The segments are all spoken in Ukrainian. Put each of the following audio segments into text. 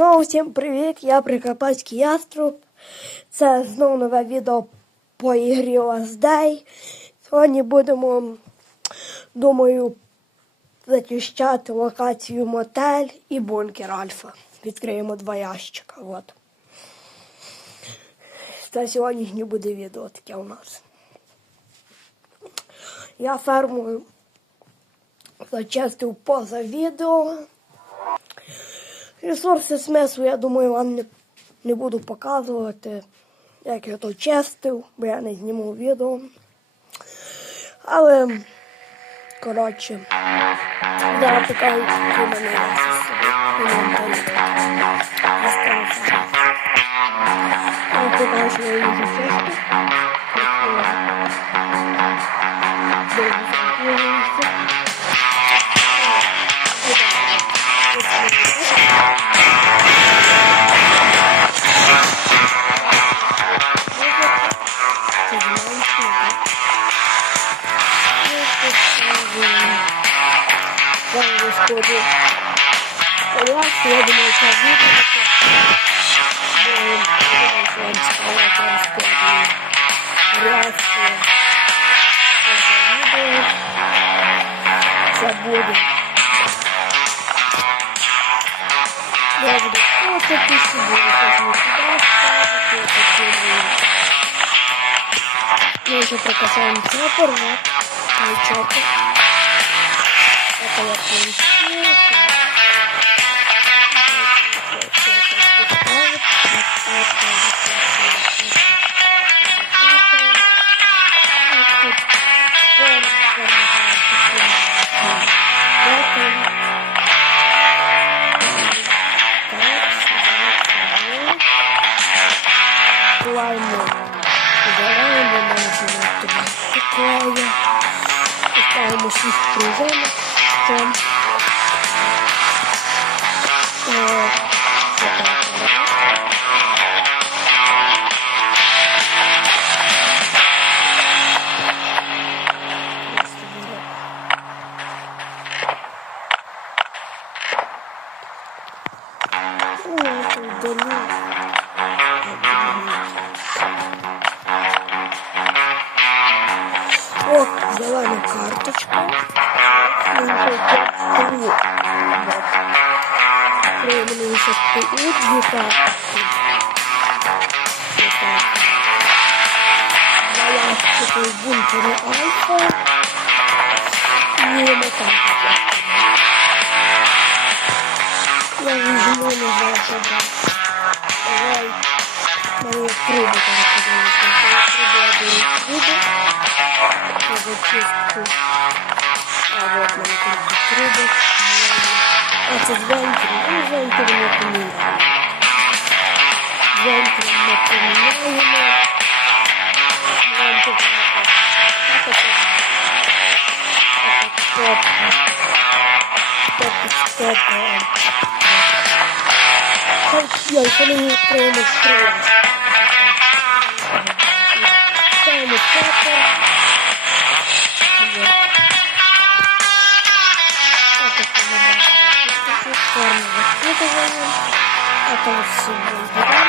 Знову всім привіт! Я Прикарпатський Яструб. Це знову нове відео по ігрі Day. Сьогодні будемо, думаю, зачищати локацію мотель і бункер Альфа. Відкриємо два ящика. От. Це сьогоднішнє буде відео таке у нас. Я ферму зачистив поза відео. Ресурси смесу, я думаю, вам не, не буду показувати, як я то чистив, бо я не знімав відео. Але, коротше, покажу, які мене. Розкажу. Я Я буду як ми туди ставити, такі Мы еще прокасаем чопор, вот. Ну, чопор. Это я получил. Лаймон. Поставимо шість. Там. Е, беру труби. Я зачистку. А вот мене тут труби. А це з вентилем. Ну, я поміняю. З вентилем ми поміняємо. Вентиль так от. Так от. Так я ще не відкриємо стрілу. Ставимо пепер. Так от ми бачимо. Форму закидываем. Это вот все разбираем.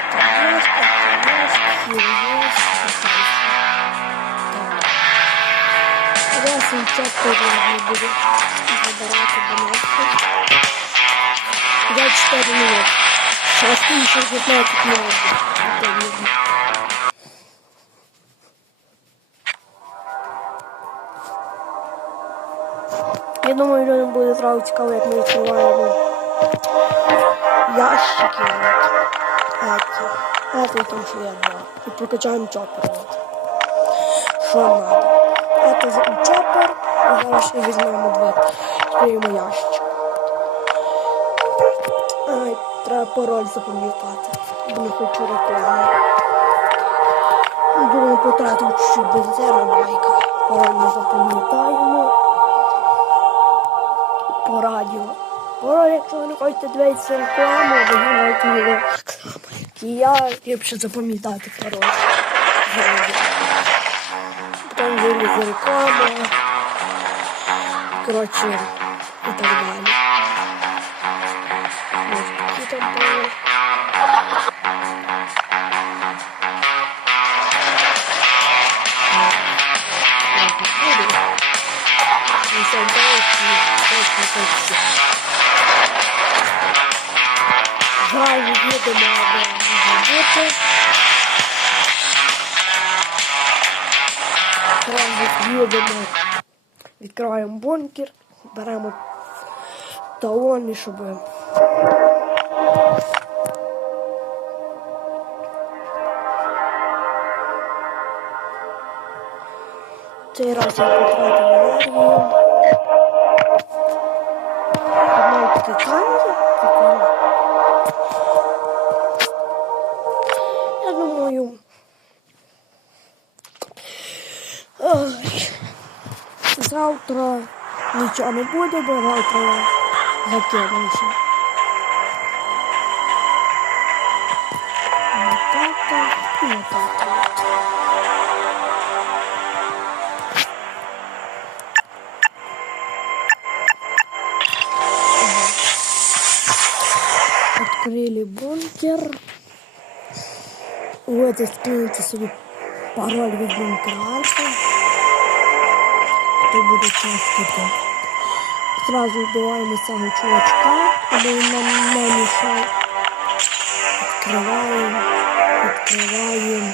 Это есть, это есть, хил есть, это есть. Так. Раз и чапку не буду забирати бумажку. 24 минут. Сейчас ты еще 15 минут. Это видно. Я думаю, людям буде зразу цікаво, як ми відкриваємо ящики. От. Эти. Это и там, что я два. И прокачаем чоппер. Вот. Що надо. Это за чоппер. І зараз ще візьмемо два. Відкриємо ящик. Треба пароль запам'ятати. Бо не хочу реклами. Думаю, потратив чуть-чуть бензину байка. Пароль не запам'ятаємо. По радіо. Пароль, якщо ви не хочете дивитися рекламу, або знаєте його рекламу, як і я, ліпше запам'ятати пароль. Потім вилізе реклама. Коротше, і так далі. До їдемо, відкриваємо бункер, беремо талони, щоб цей раз я потратив енергію. Одна таке каміння, прикольно. Я думаю. ой, Завтра нічого не буде, бо завтра я закинувся. Открыли бункер. В этой скинете себе пароль від бункера Альфа. Хто буде частити. Сразу вбиваємо цього чувачка, аби він нам не мішав. Відкриваємо, відкриваємо,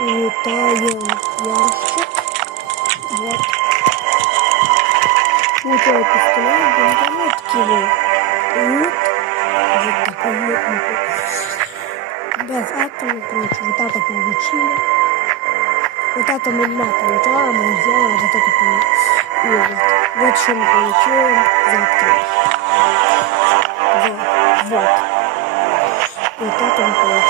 лутаємо ящик. Вот. Лутаю пістолет, бомбанетки вот. Лут. Вот такой лутнутый. Без этого, короче, вот это получили. Вот это мы не получаем, мы сделаем вот это получили. И вот. Вот что мы получаем за открытие. Вот. Вот. Вот это мы получили.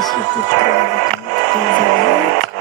ж вы тут правите? Кто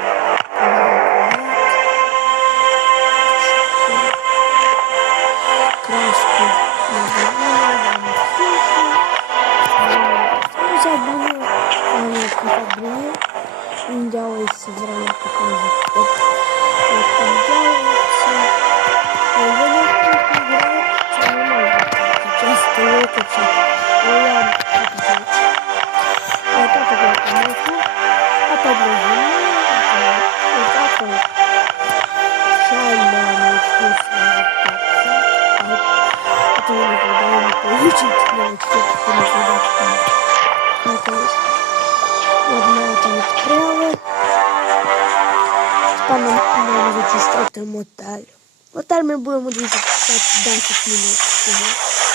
10 минут.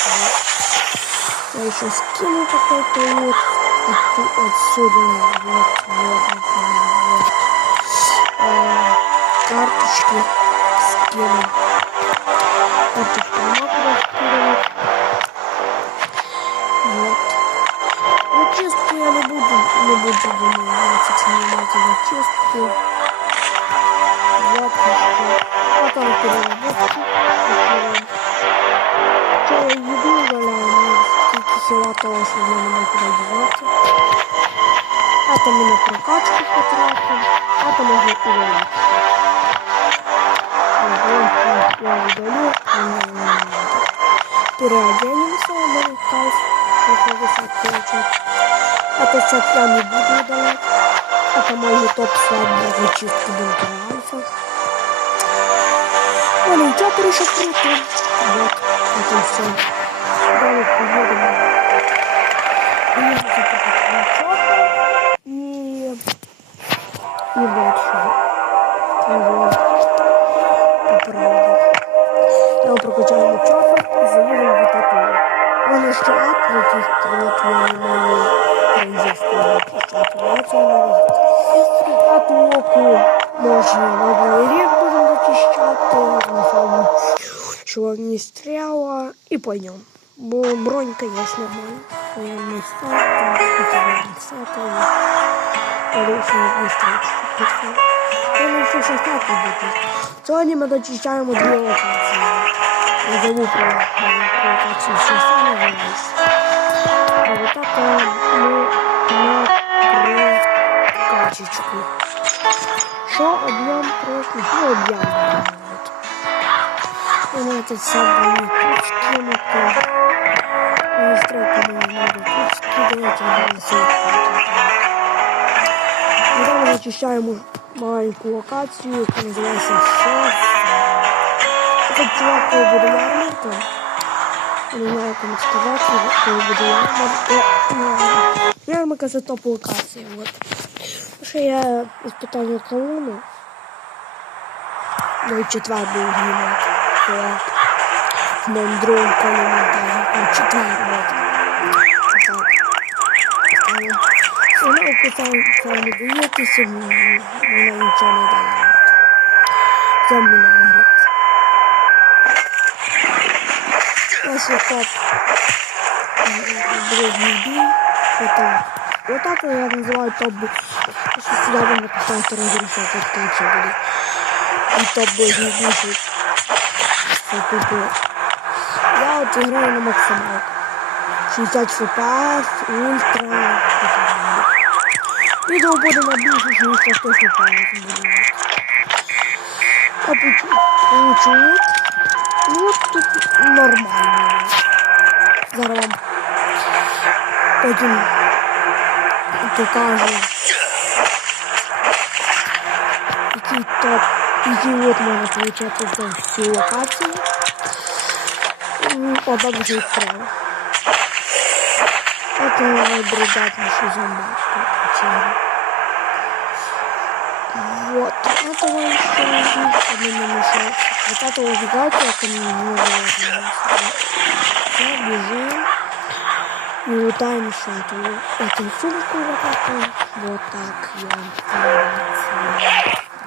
Вот. Я еще скину какой-то вот. Оту- Отсюда. Вот, вот, например, вот. Э, Карточки скину. Карточку могу скидывать. Вот. Зачистку я не буду, не буду думаю, снимать зачистку. Вот сколько хила того, что я не могу одеваться. Это мы на прокачку потратим. Это можно удалить. Вот, я удалю. мне не надо. Переоденемся, будет кайф. Если высок получать. Это сет я не буду удалять. Это мой топ слабый зачистки бункера альфа. Анализатор еще круто. Вот, это все. Далее поедем. нужно и... И вот что. И вот. По. Я его прокачал на чопа и заеду вот такой. Он еще открытый, вот я мою транзисторную площадку. Вот я могу. От локу можно новый рек будем зачищать. На самом чтобы не стряла. И пойдем. Бронька есть нормально. Став, не став, порушую огністріл. Я ще шахтати бути. Сьогодні ми дочищаємо дві локації. Я забув про локацію, що саме виліз. А вот так ми на прокачечку. Що об'єм просто, ну об'єм. от. Ви знаєте, це були тут скинути. Не стройка не надо тут скидувати, а не І там ми зачищаємо маленьку локацію, яка називається Шос. Тут чувак, коли буде ярмарка, не знаю, як сказати, коли буде ярмарка. Ярмарка це топ-локація. От. Що я испытал колонну, ну і четвер був Я моєму другому коментарі, ну четвер, от. Це так. Але вона описала, що не боїтеся, вона нічого не дає. Це мене говорить. Ось отак. Другий бій. Отак. Отак я називаю топ. Що сюди можна поставити розрішати, як там це буде. І топ буде більше. Це типу. Я от граю на максималку. 60 FPS, ультра і так далі. Відео буде на більше 60 FPS буде. Я получу, получу лут. Лут тут нормально. Зараз вам потім покажу. Який топ, який лут можна получати за всю локацію. Ну, оба буде вправо. Это бригад нашу зомбашку. Вот. А этого еще один нашел. Вот этого убегать я не могу. Все, бежим. И лутаем еще эту, эту сумку вот эту. Вот так я.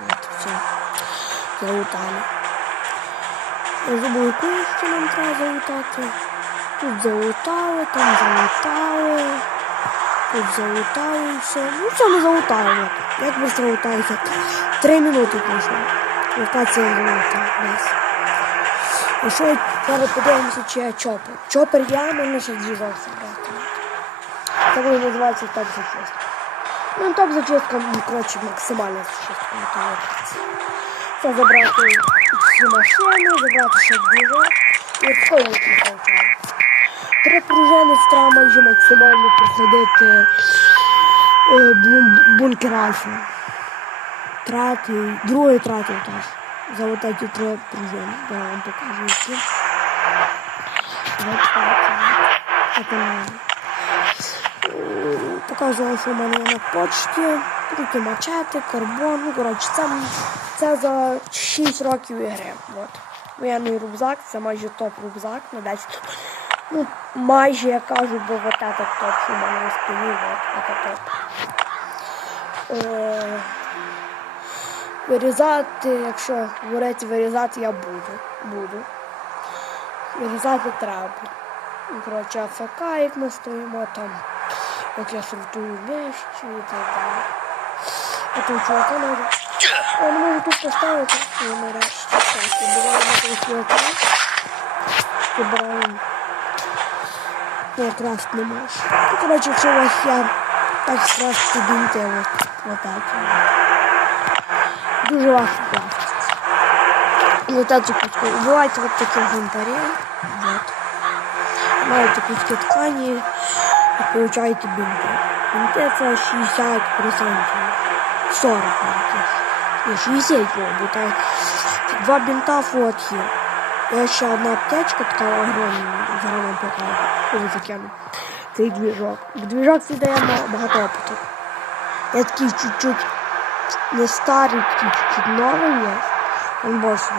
Вот все. Я лутаю. Забув, кое-що нам треба залутати. Тут залутали, там залутали. Тут залутали все. Ну все, ми залутали. Як ми залуталися? Три минути пройшло. Локація залута. Десь. І що зараз подивимося, чи я чопер. Чопер я, мене ще зібрати. Це буде називається топ зачистка. Ну, топ зачистка, коротше, максимальна зачистка. Це забрати всі машини, забрати ще двіжок. І получаємо. Три пружини треба майже максимально проходити е, бун- бункер Альфа. Третій, другий, третій теж. За эти три пружини. Я вам покажу які. Вот так. Это надо. Показував, що в мене є на почті. Руки мачети, карбон. Ну, коротше, це, це за 6 років ігри. От. Воєнний рюкзак, це майже топ-рюкзак на 10. Ну, майже я кажу, бо вот этот топ, що в мене на спині, от, це топ. Е, вирізати, якщо говорити вирізати, я буду. Буду. Вирізати треба. Ну, Коротше, АФК, як ми стоїмо там, як я сортую вещи і так далі. А тут чувака надо. Я не можу тут поставити. Ну, нарешті. Так, вибираємо тут чувака. Вибираємо. Я якраз не можу. Ну, коротше, якщо у вас є так сразу підійти от, от так. Дуже важко класти. Вот эту куску. Убивайте вот таких гумпарей. Вот. Маєте куски ткани і получаєте. Бинти це 60%. 40 яких. Ні, 60 бо так. Два бинта фотки. Я ще одна аптечка така огромна. Зараз вам покажу. Цей двіжок. Двіжок це дає багато опиту. Я такий чуть-чуть не старий, такий чуть-чуть новий є. Він босий.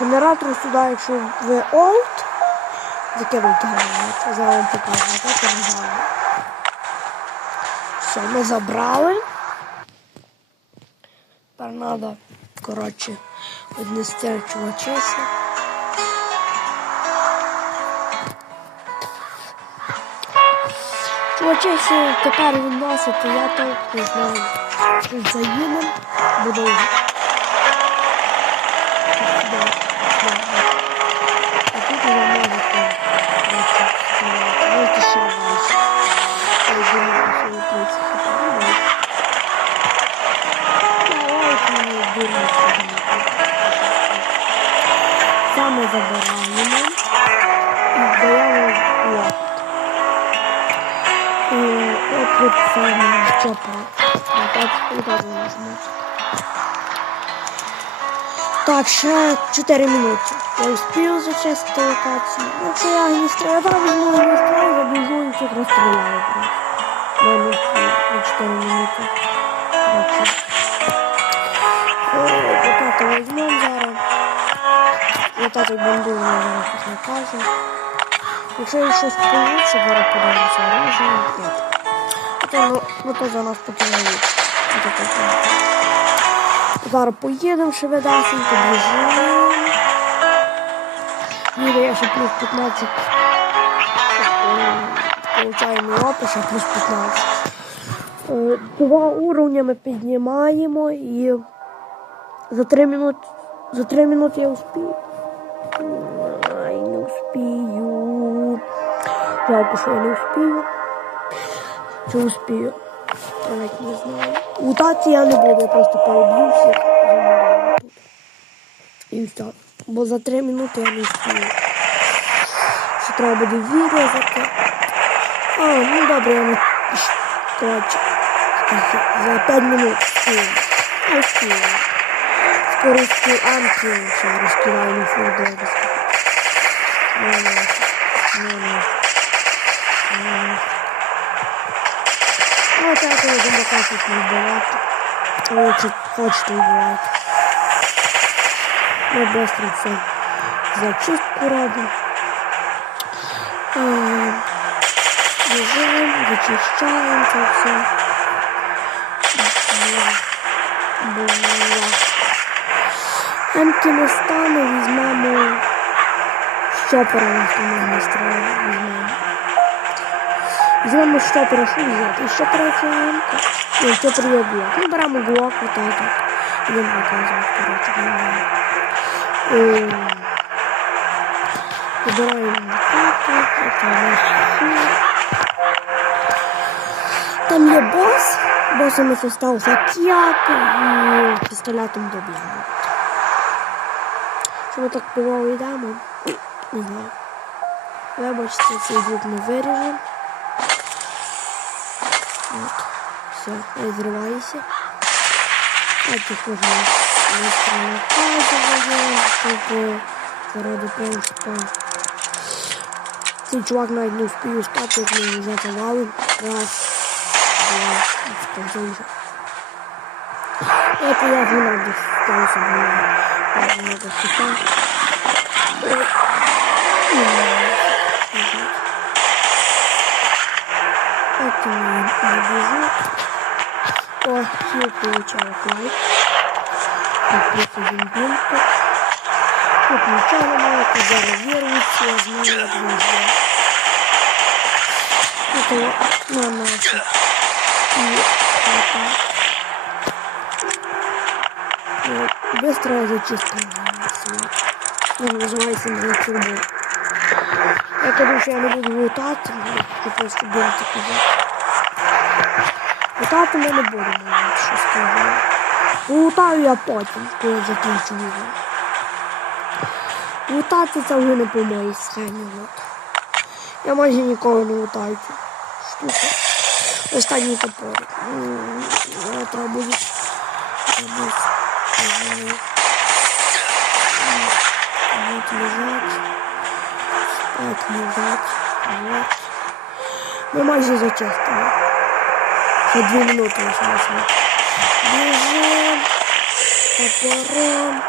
Генератор сюди, якщо ви олд, Закинути гранат. Зараз вам покажу. Так гранат. Все, ми забрали. Тепер треба, коротше, однести чувачися. Чувачися тепер відносити, я так не знаю. Заїдемо, вже. Да, да, да. Забираємо і даємо лопат. Е, Опит саме чопа. Так, ударно нажмуть. Так, ще 4 минути. Я успів зачистити локацію. Якщо я не стріляю, я візьму не стріляю, забіжу і всіх розстріляю просто. Я не успів на 4 минути. Бачу. Вот это возьмем зараз. Вот эту бомбу ми зараз тут накажемо. Якщо я щось получше, зараз подивимося оружие. Нет. Это, ну, ну, то за нас потягнуть. Вот это так. Зараз поїдемо швидесенько, біжимо. Їде я ще плюс 15. Получаємо опиша плюс 15. Е, Два уровня ми піднімаємо і за 3 минути за 3 минути я успію. Жалко, що я не успію. Чи успію? Я навіть не знаю. Лутати я не буду, я просто всіх. замираю. І все. Бо за 3 минути я не успію. Що треба буде вирізати. А, ну добре, я не коротше. За 5 минут встигну. А встигну. Скоростю анти ще розкидаємо фурдові. Не, не, не, не. Ну, так я думаю, как их не вбивати. Ви чи хочете вбивати. Ми быстро все зачистку робимо. А, Біжимо, зачищаємо це все. Емки не стане, візьмемо щопора, ніхто не стріляє, візьмемо. Візьмемо щопора, що взяти? І щопора це емка. Ні, щопора є блок. Ну, беремо блок, отак от. Йдемо показувати, коротше. Ем, так, от, це у нас. Там є бос. Босом ми залишився кіяк і пістолетом доб'ємо. Що ми так поволі йдемо? Не знаю. Вибачте, цей звук не виріжемо. От Все, я зриваюся. Так їх можна швидко наказувати, щоб заради принципу. Цей чувак навіть не успів стати, як ми вже завалим. Раз, два, і сказав. Это я не надо стался бы много хита. Это не бежит. О, все получает лайк. Капец, один бинтик. Вот получала лайк, удары веруется, я знаю, друзья. Это на нафиг. И это... Вот, быстрая зачистка. Ну, называется на Я Это, друзья, не буду что но просто бинтик. Лутати ми не будемо, що скажу. Лутаю я потім, коли закінчу відео. Лутати це вже не по моїй схемі. Я майже ніколи не лутаю цю штуку. Останній топорик. М, е, Треба буде. Вот лежать. Так, лежать. Мы майже зачистили. Ще дві минути лишилося. Біжим. Топором.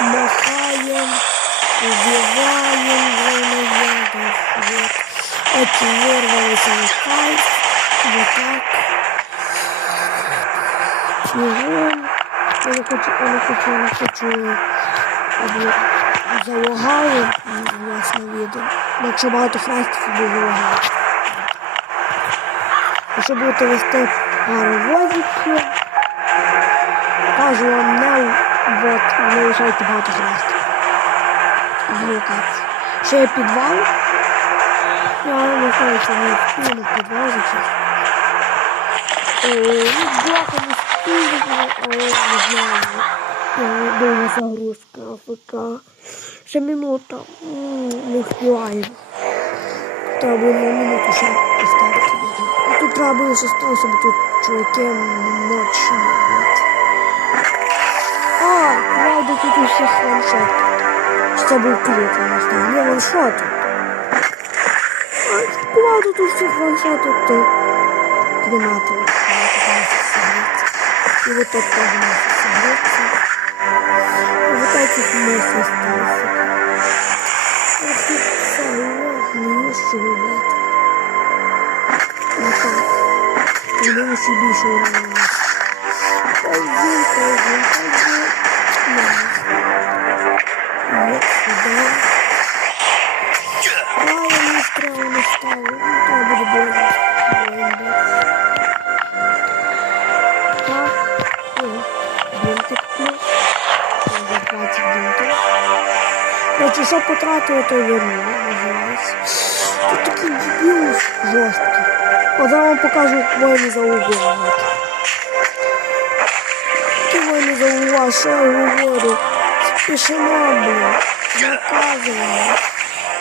Махаємо. Убиваем двойноядных. Вот. Эти вырвались в кайф. Вот так. Бежим. Я не хочу, я не хочу, я не хочу. аби Залагали власне відео. Якщо багато хрестів буде залагали. Якщо будете вести паровозики, кажу вам не от, не лишайте багато хрестів. Блокації. Ще є підвал. Я не знаю, що впіли підвал зараз. Ну, блоками спільно, але не знаю. Е, загрузка АФК. Ще минута. Не впіваємо. Треба було минуту ще поставити. Ну, Тут треба було ще сталося, бо тут чуваки мощні. От. А, правда, тут у всіх ваншот. Чи це був кліп, я не знаю. Не ваншот. А, Правда, тут у всіх ваншот, то клімати. И вот тут тоже может собраться. И вот этих мыслей остался. Ах, ты сложный, еще ребята. Вот И мы еще більше уровень. Пойдем, пойдем, пойдем. Вот сюда. Правильно не справа не ставлю. Ну, то буде больно. Больно. Так. О, бинтик плюс. Тоже 20 бинтов. Короче, що потратили, то верну. Називається. Тут такий дебіл жорсткий. От я вам покажу воїни за угла. От. Такі воїни за угла, що я говорю. Спішимо, блін. Наказуємо.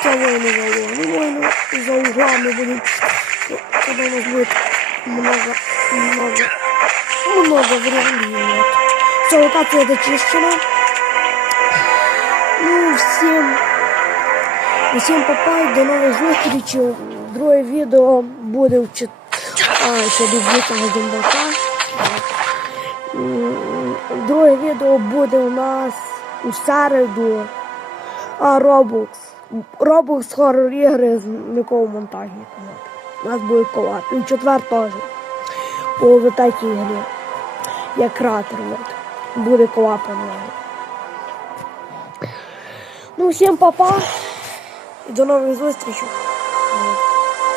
Це воїни за угла. Ну, воїни за углами будуть. Коли у нас буде много, много много времени. Все, локація зачищена. Ну, всім, всім попай, до нових зустрічей. Друге відео буде в чет... А, ще дубліка зомбака. Друге відео буде у нас у середу. А, Roblox. Roblox хоррор ігри з Монтажником. У нас буде колап. І в четвер теж. По такій грі. Як кратер. От. Буде колап онлайн. Ну, всім па-па. І до нових зустрічей.